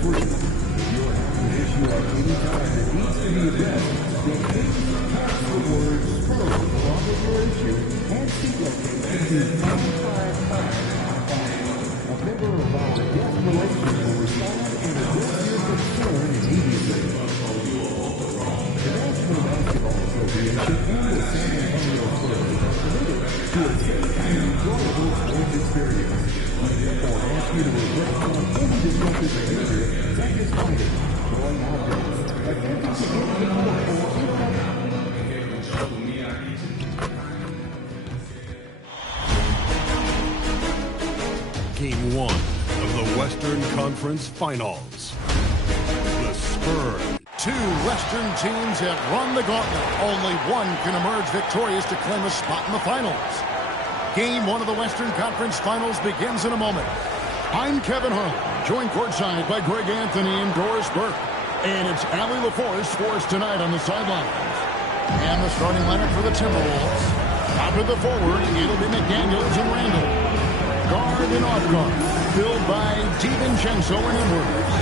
free. If you're having an issue at any time that needs to be addressed, then please text the word SPUR along with your issue and seat location to 555. A member of our guest relations will respond and address your concern immediately. The National Basketball Association and the San Antonio Spurs are committed to a safe and enjoyable sports experience. We therefore ask you to refrain from any disruptive behavior such as fighting, throwing objects, attempting to get the court, or Game 1 of the Western Conference Finals. The Spurs. Two Western teams have run the gauntlet. Only one can emerge victorious to claim a spot in the finals. Game 1 of the Western Conference Finals begins in a moment. I'm Kevin Harlan, joined courtside by Greg Anthony and Doris Burke. And it's Allie LaForce for us tonight on the sidelines. And the starting lineup for the Timberwolves. Top of the forward, it'll be McDaniels and Randall. Guard and off guard, filled by DiVincenzo and Edwards.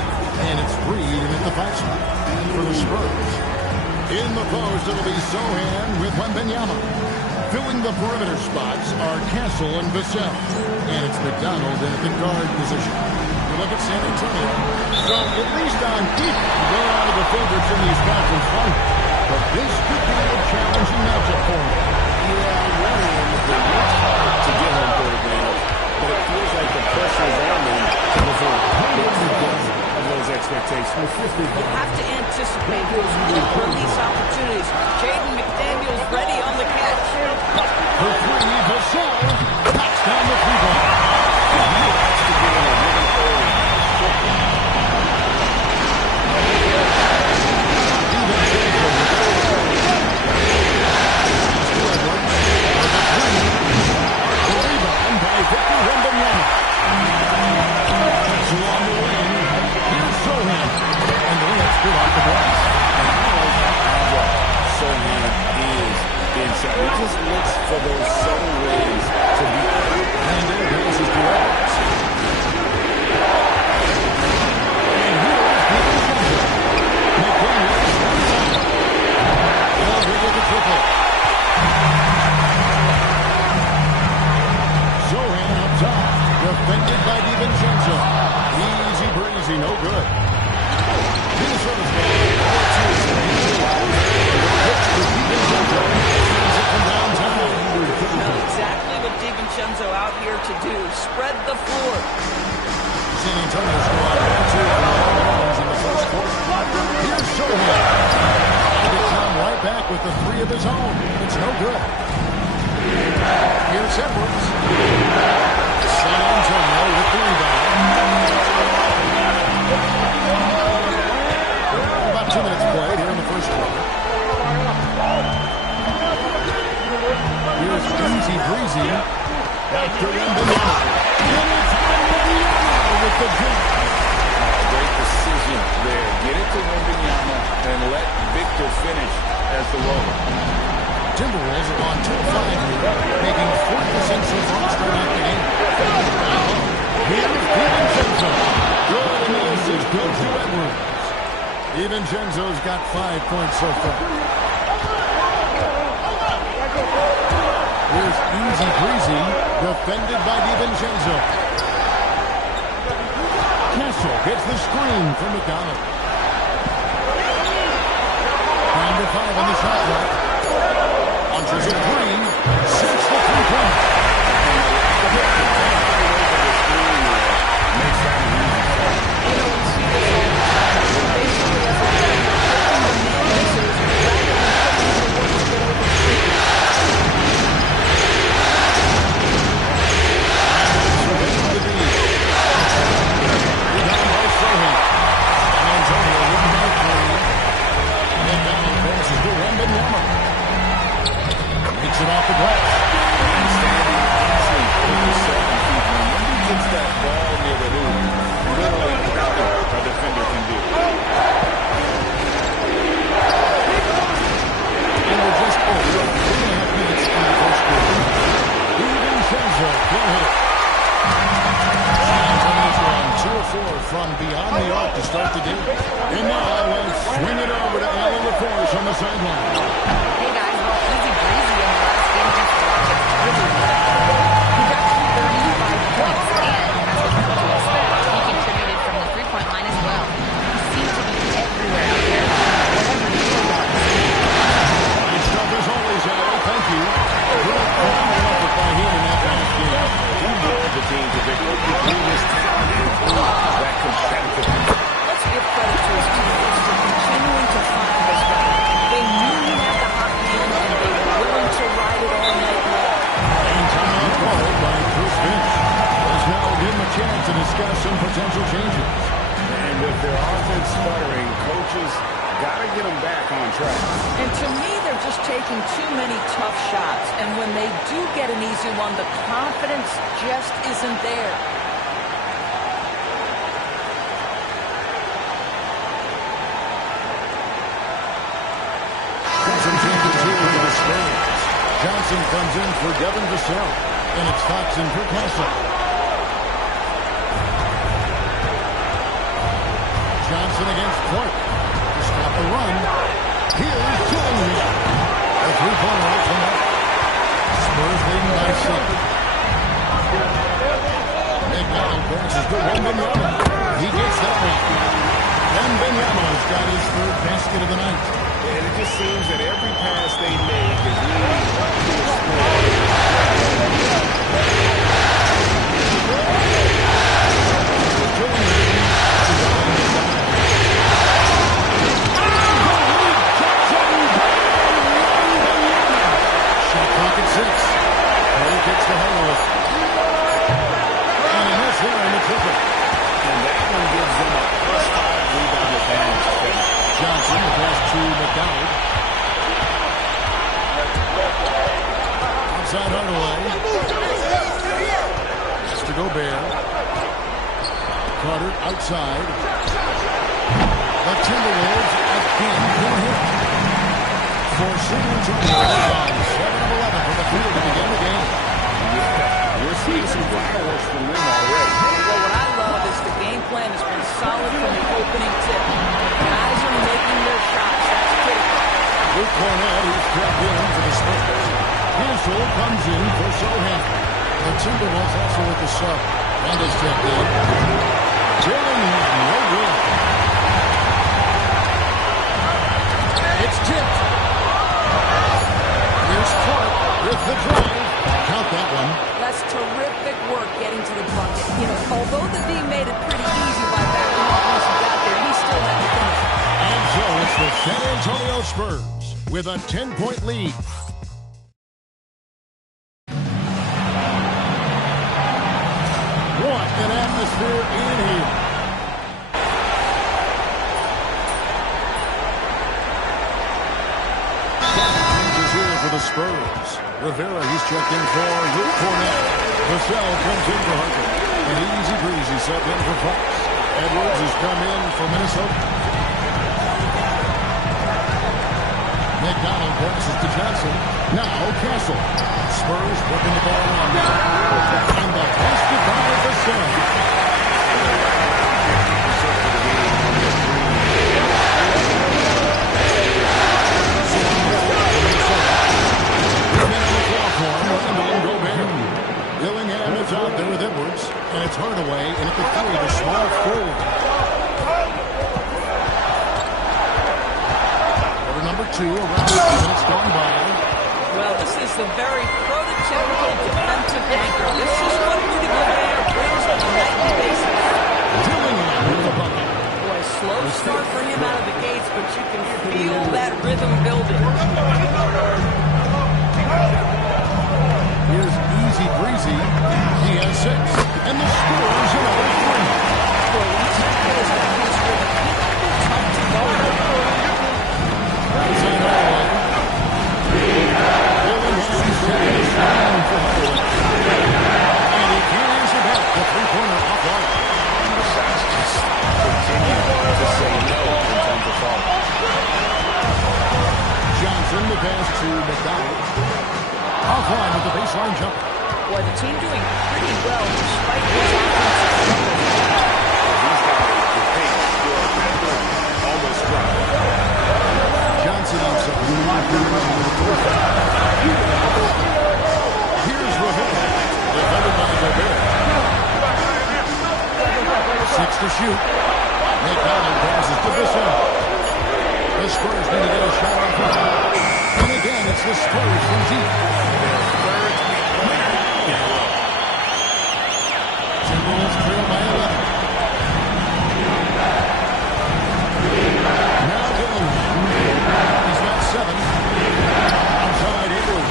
And it's Reed at the 5 spot for the Spurs. In the post, it'll be Sohan with Wembanyama. Filling the perimeter spots are Castle and Vassell. And it's McDonald in at the guard position. You look at San Antonio. So at least on defense, they're one of the favorites in these conference finals. But this could be a challenging matchup for them. Yeah, really, and it's hard to get home court advantage. But it feels like the pressure is on them to perform. Of those expectations. You have to anticipate those release opportunities. Jaden McDaniels ready on the catch. For three, Vassell knocks down the three-ball. He wants to get in a rhythm early. The rebound by Victor Wembanyama. Castle on the wing. Here's Sohan. And the layup's good off the glass. Sohan is inside. He just looks for those subtle ways to be. And there goes his Edwards. And here is DiVincenzo. McDaniels one side. Already with the triple. Sohan up top. Defended by DiVincenzo. Easy breezy, no good. Minnesota's ball. 4-2. Exactly what DiVincenzo out here to do. Spread the floor. San Antonio's squad 1-2 on the long runs in the first quarter. Here's Sohan. He gets on right back with the three of his own. It's no good. Here's Edwards. San Antonio with the rebound. About 2 minutes played here in the first quarter. Here's Easy Breezy. After Wembanyama. And it's Wembanyama with the good. Great decision there. Get it to Wembanyama and let Victor finish as the roller. Timberwolves are on 2-5 here, making 40% so far to start out the game. Here's DiVincenzo. Good, and the assist goes to Edwards. DiVincenzo's got 5 points so far. Here's Easy Breezy, defended by DiVincenzo. Castle gets the screen from McDonald. 9-5 on the shot clock. Launches a three, sets the three-point. Makes that Takes it off the glass. Standing easily for the 7 feet from beyond the arc to start the game. And now let's swing it over to Allie LaForce on the sideline. Hey guys, well, easy breezy in the last game against the Rockets. Really good. He got 35 points, and as was come to expect, he contributed from the three-point line as well. He seemed to be everywhere out there, whatever the deal was. Nice stuff as always, Allie. Thank you. Good effort by him in that last game. He moved the team to victory between his talent and that competitiveness. Let's give credit to his teammates for continuing to find his way. They knew he had the hot hand, and they were willing to ride it all night long. And timeout called by Chris Finch. Let's now give him a chance to discuss some potential changes. And with their offense sputtering, coaches got to get them back on track. And to me, they're just taking too many tough shots. And when they do get an easy one, the confidence just isn't there. Got some changes here for the Spurs. Johnson comes in for Devin Vassell. And it's Fox in for Castle. Johnson against Clark. To stop the run. Here's Dillingham. A three-pointer out from that. Spurs leading by 7. McDonald passes to Wembanyama. He gets that one. And Wembanyama's got his third basket of the night. And it just seems that every pass they make is leading to a score. Shot clock at 6. Curry gets the handle of it. And he missed there in the triple. And that one gives them a +5 rebound advantage. Johnson, the pass to McDonald. Outside Hardaway. Pass to Gobert. Carter outside. The Timberwolves again can't hit. For San Antonio, on 7 of 11 from the field to begin the game. Yeah, we're seeing some fireworks from them already. Well, what I love is the game plan has been solid from the opening tip. Guys are making their shots. That's critical. Luke Cornett, who's crept in for the Spurs. Hansel comes in for Sohan. The Timberwolves also with the sub. And is checked in. Dillingham, no good. It's tipped. Here's Clark with the drive. Count that one. That's terrific work getting to the bucket. You know, although the D made it pretty easy by backing up once he got there, he still had to finish. And so it's the San Antonio Spurs with a 10-point lead. What an atmosphere in here. Changes here for the Spurs. Rivera, he's checked in for Luke Cornett. Vassell comes in for Harper. An easy breezy sub in for Fox. Edwards has come in for Minnesota. McDonald passes to Johnson. Now Castle. Spurs working the ball on. And the basket by Vassell. Dillingham is out there with Edwards. And it's Hardaway. And at the 3, the small forward. Quarter number 2, around 8 minutes gone by. Well, this is the very prototypical defensive anchor. This is what Rudy Gobert brings on a nightly basis. Dillingham with the bucket. Boy, slow start for him out of the gates, but you can feel that rhythm building. Here's Easy Breezy. He has 6. And the Spurs another 3. Boy, when you take those guys for the pick, they're tough to guard. Outside Hardaway. Dillingham says down for Hardaway. And he can't answer back. The three-pointer offline. The shots just continue to say no in terms of foul. Johnson, the pass to McDonald. Offline with the baseline jumper. Boy, the team doing pretty well despite his offensive struggles. He's got McDonald passes to Bissell. The Spurs need to get a shot on goal. And again, it's the Spurs from deep. Timberwolves trail by 11. Now Jones. He's got 7. Outside Edwards.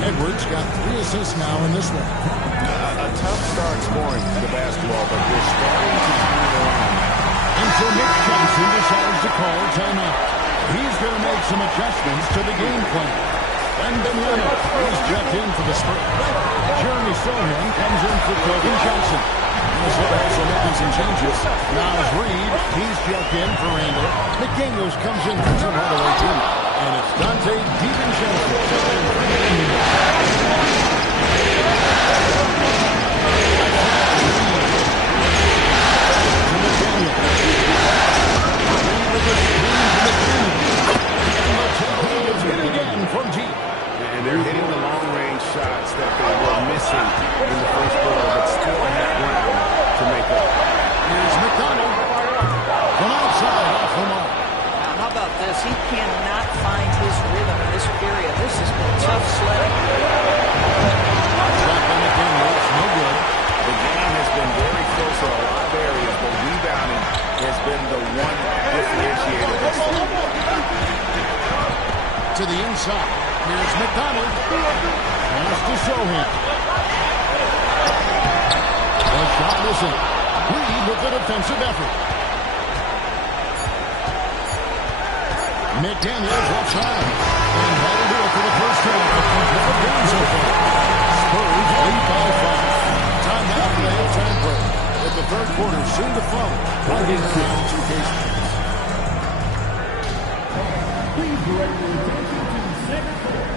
Edwards got 3 assists now in this one. A tough start scoring the basketball, but they're starting to turn it around. And so Nick Johnson decides to call timeout. He's going to make some adjustments to the game plan. And Benyama is checked in for the Spurs. Jeremy Sohan comes in for Kobe Johnson. Minnesota also making some changes. Miles Reed, he's checked in for Randall. McDaniels comes in for Tim Hardaway Jr. And it's Dante again from deep. And they're hitting the long-range shots that they were missing in the first quarter, but still have ground to make up. Here's McDonald from outside off the mark. Now, how about this? He cannot find his rhythm in this period. This has been tough sledding. Shot by McDaniel. It's no good. The game has been very close in a lot of areas, but rebounding has been the one differentiator thus far. To the inside. Here's McDonald. Pass to Sohan. The shot missing. Reed with the defensive effort. McDaniels offside. And that'll do it for the first half of the game so far. Spurs lead by 5. Time now for the halftime break. With the third quarter soon to follow. Right here on 2K Sports. Please direct your attention to the second quarter.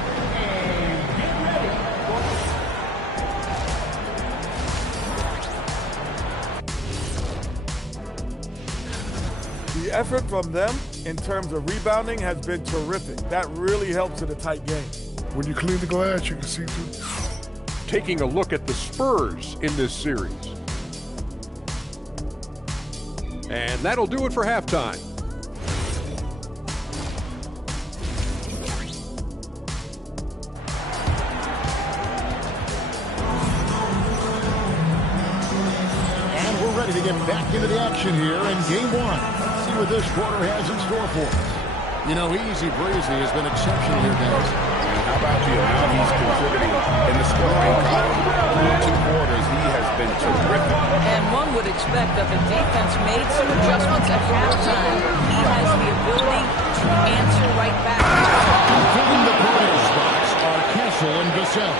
And get ready for... The effort from them in terms of rebounding has been terrific. That really helps in a tight game. When you clean the glass, you can see through. Taking a look at the Spurs in this series. And that'll do it for halftime. And we're ready to get back into the action here in Game 1. Let's see what this quarter has in store for us. You know, Easy Breezy has been exceptional here, guys. And how about the amount he's contributing in the scoring column? Through 2 quarters, he has been terrific. And one would expect that the defense made some adjustments at halftime. He has the ability to answer right back. Filling the corner spots are Kessel and Bissell.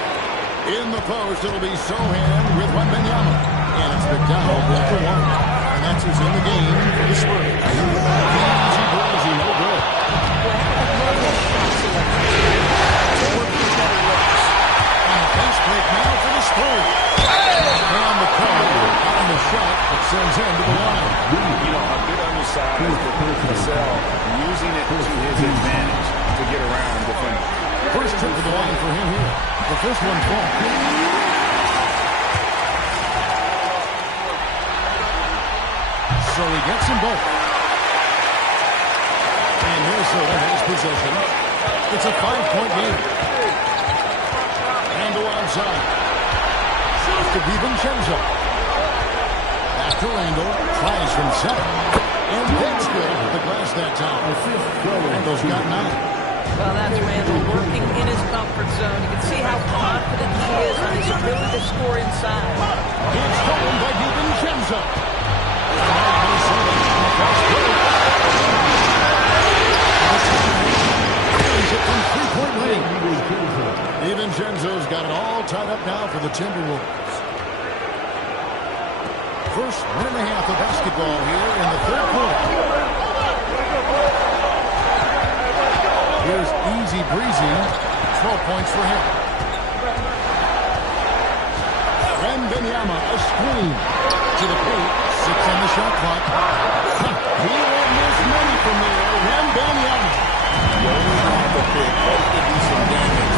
In the post, it'll be Sohan with Wembanyama. And it's McDonald with the 1. And that's who's in the game for the Spurs. Easy Breezy, no good. Fast break now for the Spurs. And the call on the shot that sends him to the line. You know, a bit undersized, but Bissell using it to his advantage to get around defenders. First trip to the line for him here. The first one falls. So he gets them both. And Minnesota has possession. It's a 5-point game. Randall onside. Shoots to DiVincenzo. Back to Randall. Tries from 7. And that's good with the glass that time. Randall's got 9. Well, that's Randall working in his comfort zone. You can see how confident he is on his ability to score inside. It's stolen by DiVincenzo. From 3-point range. DiVincenzo's got it all tied up now for the Timberwolves. First 1.5 of basketball here in the third quarter. Here's Easy Breezy. 12 points for him. Wembanyama, a screen to the paint. 6 on the shot clock. He won't miss many from there. Wembanyama. Rolling on the pick, hope to do some damage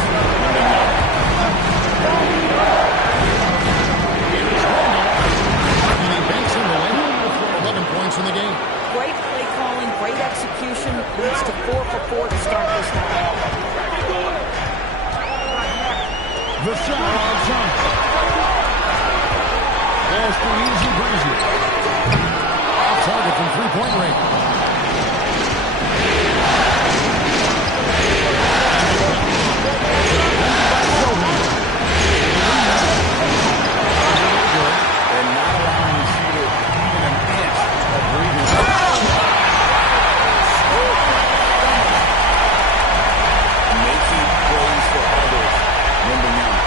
Vassell outside. There's the easy breezy. Off target from three-point range. And not allowing the shooter even an inch of breathing. Making plays for others. Wembanyama.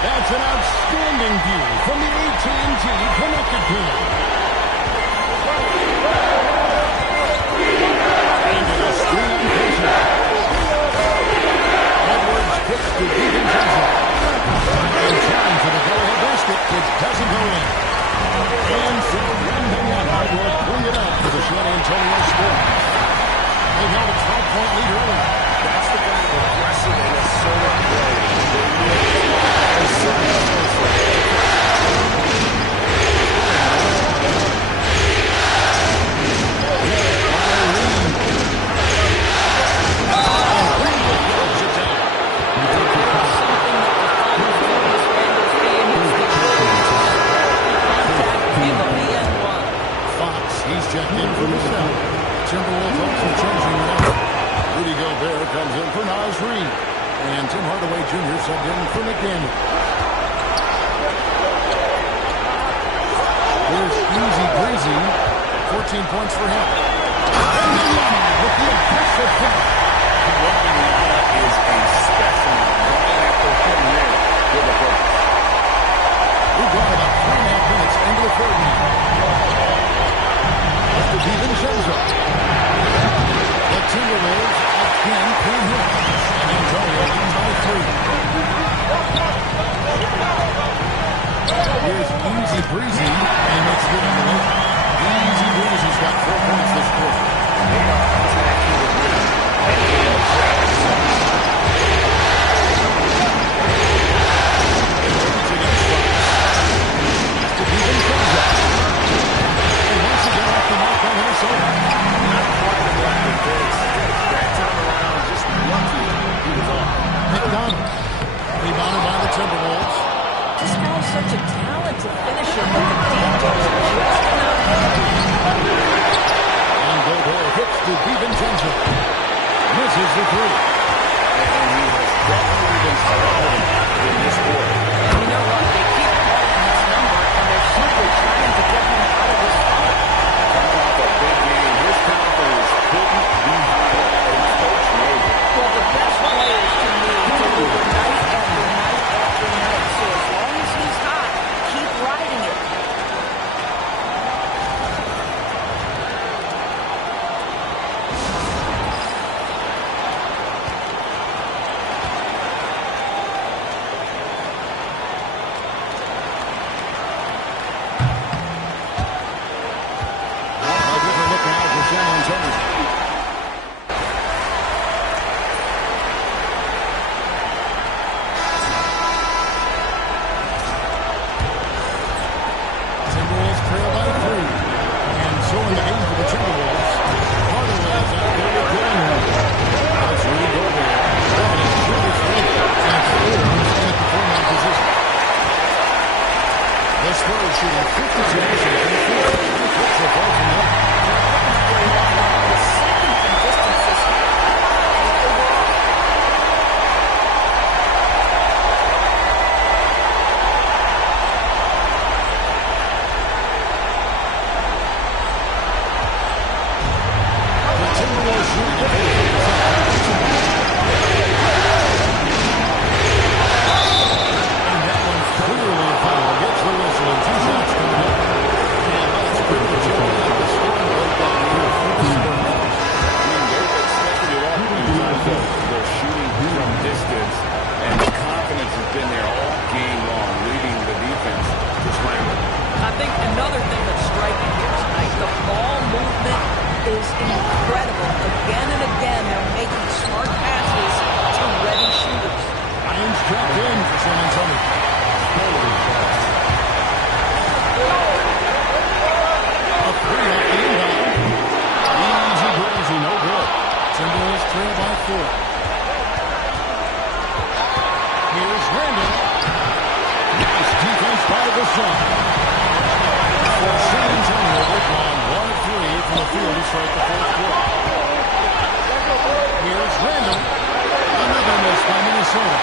That's an outstanding view from the AT&T Connected Field. Into the screen pressure. Edwards kicks to DiVincenzo. And trying for the go-ahead basket, which doesn't go in. And so Wembanyama will bring it up for the San Antonio Spurs. They held a 12-point lead early. That's the kind of aggressive and assertive play they really He's checked in for himself. Timberwolves also changing now. Rudy Gobert comes in for Naz Reid. And Tim Hardaway Jr. subbed in for McDaniel. Here's Easy Breezy. 14 points for him. With the impressive finish. Wembanyama is a specimen. Going after him there with a break. We've got about 3.5 minutes into the third minute. To DiVincenzo. The Timberwolves again clean hit. San Antonio leads by 3. Here's Easy Breezy, and it's good on the way. Easy Breezy's got 4 points this quarter. To DiVincenzo. Once again off the mark on Minnesota. Not quite enough for this. That time around, just lucky he was off. McDonald, rebounded by the Timberwolves. This guy's such a talented finisher, but the details are just not there. And Gobert hits to DiVincenzo. Misses the three. And he has definitely been struggling in this quarter. And you know what? They keep calling his number, and they're simply trying to get him out of this funk. Coming off a big game, his confidence couldn't be higher. And Coach knows it. Well, the best players to me deliver night after night after night. So as long as he's hot, keep riding it. A different look now for San Antonio. Timberwolves trail by 3. And so in the game for the Timberwolves, Hardaway is out there with Gillingham. That's Rudy Gobert. That is Julius Randle. And it's Tatum who's in at the 4-man position. The Spurs shooting 52% from the field. So far from that. The second from distance this year. Overall. The Timberwolves shooting at 50%. And that one's clearly a foul. Gets the whistle and 2 shots coming up. And that's pretty much it. The scoring breakdown here for the Spurs. They've expected it up in terms of their shooting from distance, and the confidence has been there all game long, leading the defense to scramble. I think another thing that's striking here tonight, the ball movement is incredible. Again and again, they're making smart passes to ready shooters. Hines dropped in for San Antonio. A 3 off the inbound. Easy breezy, no good. Timberwolves trail by 4. Here's Randle. shot. For San Antonio, they've gone 1 of 3 from the field to start the fourth quarter. Here's Randall. Another miss by Minnesota.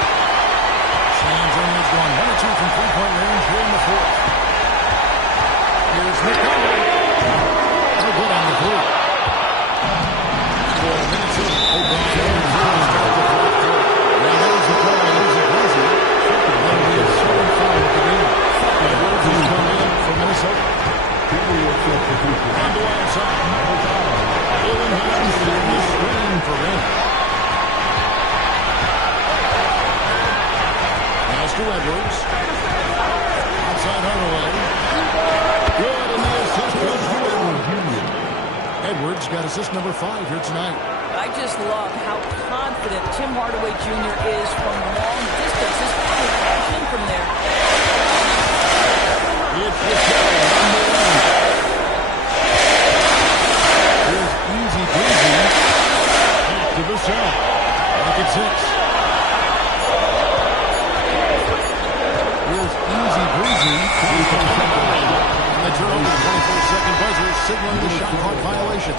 San Antonio's gone 1 of 2 from three-point range here in the fourth. Here's McDonald. No good on the three. For Minnesota, they've gone 1 of 2 to start the fourth quarter. Now there's the play. There's a breezy. That'll be a starting foul at the game. Edwards has come in for Minnesota. On the outside. Dillingham in the screen for Randall. Pass to Edwards. Outside Hardaway. Good, and the assist goes to Edwards. Edwards got assist number 5 here tonight. I just love how confident Tim Hardaway Jr. is from long distance. His ball cash in from there. It's the shot on the line. Here's Easy Breezy. Back to the shot. Back at 6. Here's Easy Breezy. He's the line. And the turnover, the 24-second buzzer, signaling the shot clock violation.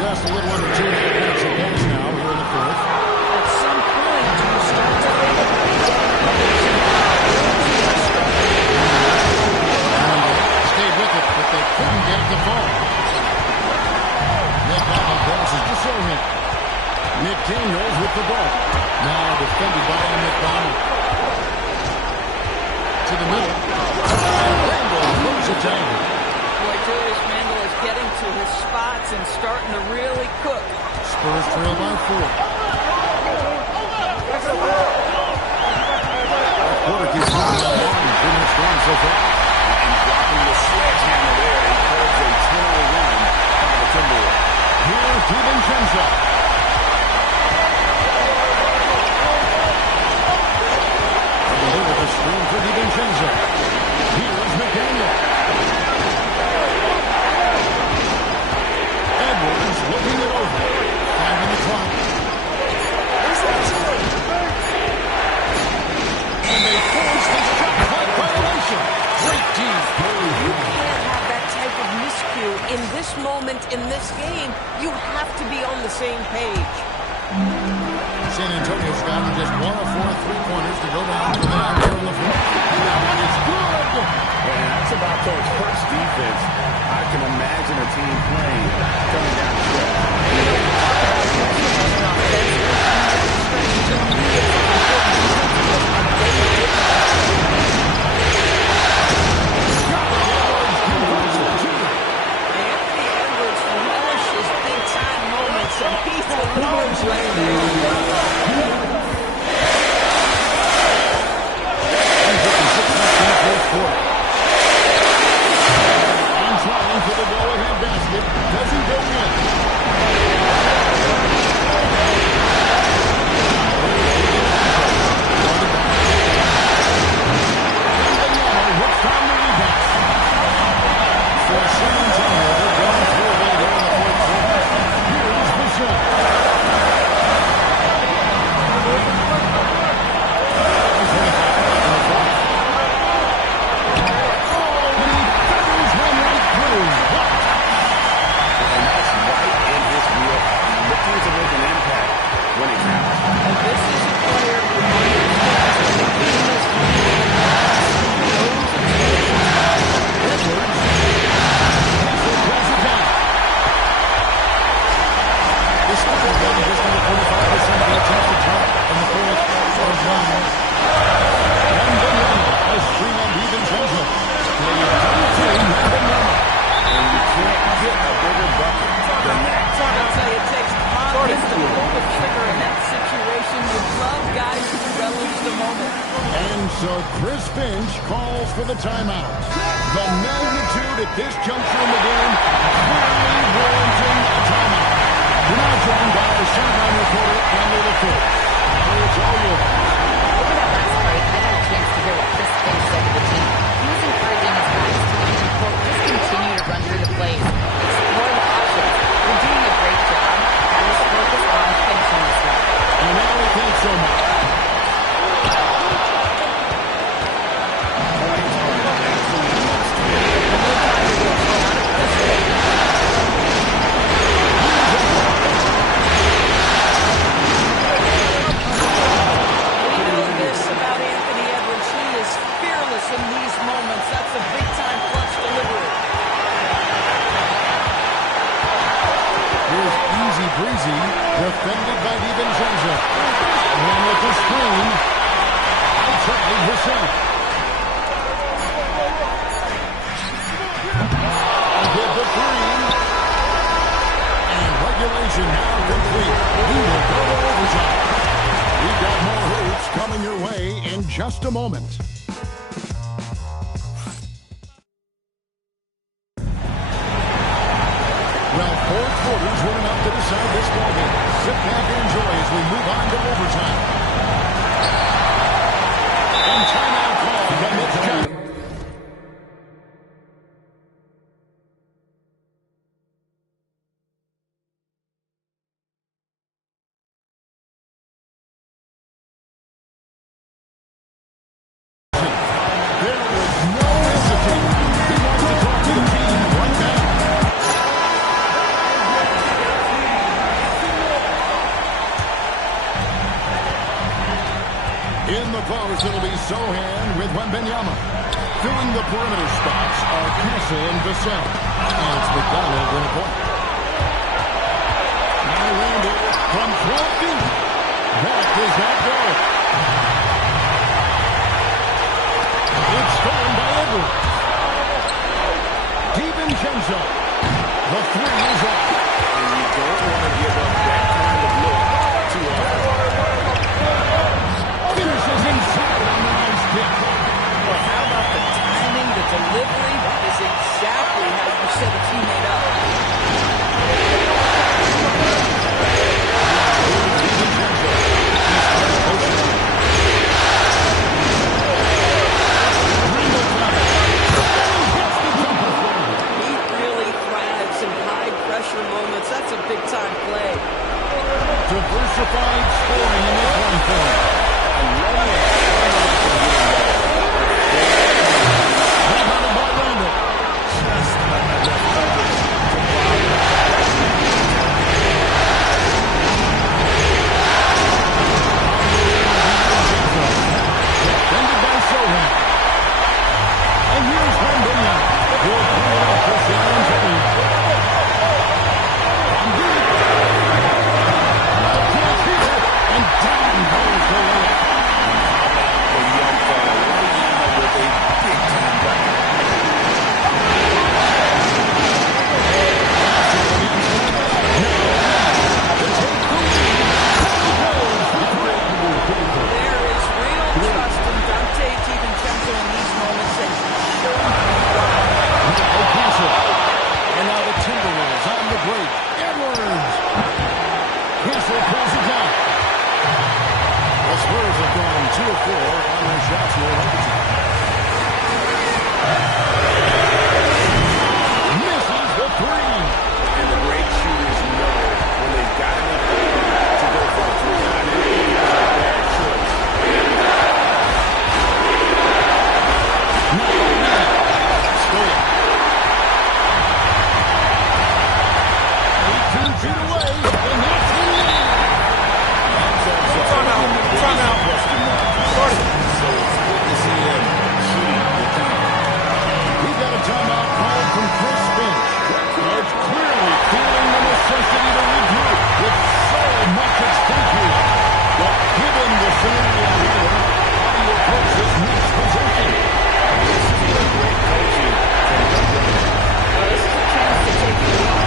Just a little under 2.5 minutes of gas now here in the fourth. At some point, do you start to think Stayed with it, but they couldn't get it to fall. McDonald passes to Sohan. McDaniels with the ball. Now defended by McDonald. To the middle. Randall throws it down. Boy, Julius Randle is getting to his spots and starting to really cook. Spurs trail by 4. Quarter keeps moving on long. 2 minutes gone so far. And dropping the sledgehammer there, he calls a 10-0 run by the Timberwolves. Here's DiVincenzo. And over the screen for DiVincenzo. Here's McDaniel. Edwards looking it over. 5 on the clock. And they force the shot clock violation. Great team. You can't have that type of miscue in this moment in this game. You have to be on the same page. San Antonio's gotten just 1 of 4 three-pointers to go down to them here on the floor. That one is good. And that's about Coach Perk's defense. I can imagine a team playing coming down the stretch. Anthony Edwards relishes big-time moments, and he's the nose right there. I'm trying for the go-ahead basket. Doesn't go in. Looks down the rebound. For San Antonio, they're going through a little in the fourth quarter. Here's the shot. And that's right in his wheel. Looking to make an impact when it counts. And this is a player who understands that the game is This one has been just under 45% of the attempted drop in the fourth of one. And then a screen on DiVincenzo. And you can't get a bigger bucket than that. I'll tell you, it takes confidence to pull the trigger in that situation. You love guys who relish the moment. And so Chris Finch calls for the timeout. The magnitude at this juncture in the game clearly warranting a timeout. We're now joined by our sideline reporter, Andy LaFleur. It's all yours. Over that last break, I got a chance to hear what Chris Finch said to the team. He was encouraging his guys to, quote, just continue to run through the plays. in these moments. That's a big-time clutch delivery. Here's Easy Breezy, defended by DiVincenzo. And with the screen, outside Vassell. With the three. And regulation now complete. We will go to overtime. We've got more hoops coming your way in just a moment. Well, 4 quarters were enough to decide this ballgame. Sit back and enjoy as we move on to overtime. And timeout call by Mitch Johnson. There was no hesitating. He wants to talk to the team right now. In the post, it'll be Sohan with Wembanyama. Filling the perimeter spots are Castle and Vassell. And it's McDonald in a point. Now Randall from 12 feet. That does not go. It's stolen by Edwards. DiVincenzo. The three is up. And you don't want to give up that kind of look too often. Finishes inside on the nice pick. Well, how about the timing, the delivery? That is exactly how you set a teammate up. He really thrives in high-pressure moments. That's a big-time play. Diversified scoring in this one for him. Rebounded by Randall. Just enough coverage to Defended by Sohan. And here's Wembanyama. He'll bring it up for San Antonio. From deep. Can't hear. And down goes the layup. the young fella. Wembanyama with a big-time bucket. There is real trust in Dante DiVincenzo in these moments, and he's showing Castle. And now the Timberwolves on the break. Edwards. Castle pulls it down. The Spurs have gone 2 of 4 on their shots here in overtime. Misses the three. And the great shooters know when they've got enough to go for the three. I think it was a bad choice. Stolen. 18 feet away, and that's the lead. Timeout. Start it. So it's good to see him shooting the team. We've got a timeout called from Chris Finch. Coach clearly feeling the necessity to regroup with so much at stake here. But given the scenario here, how do you approach this next possession? This is a great coaching from Wembanyama. this is a chance to take the lead.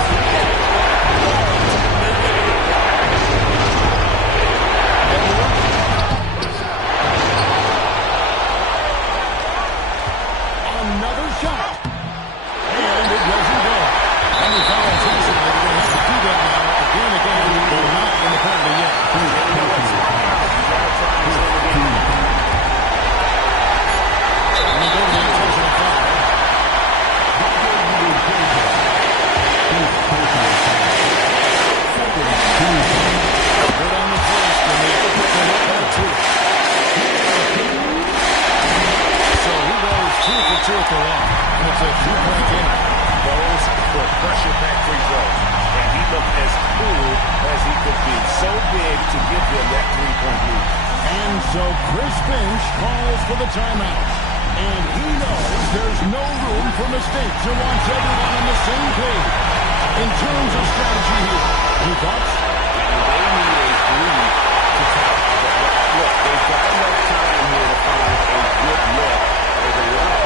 Another shot. And it doesn't go. Any foul intentionally, they're going to have to do that now. Again, they're not in the penalty yet. And they go to the intentional foul. Good on the first, and they put them up by 2. So he goes 2 for 2 at the line. And it's a 3-point game. Those were pressure-packed free throws. And he looked as cool as he could be. So big to give them that 3-point lead. And so Chris Finch calls for the timeout. And he knows there's no room for mistakes and wants everyone on the same page. In terms of strategy here, any thoughts? They need a three to top. Look, they've got enough time here to find a good look for the line.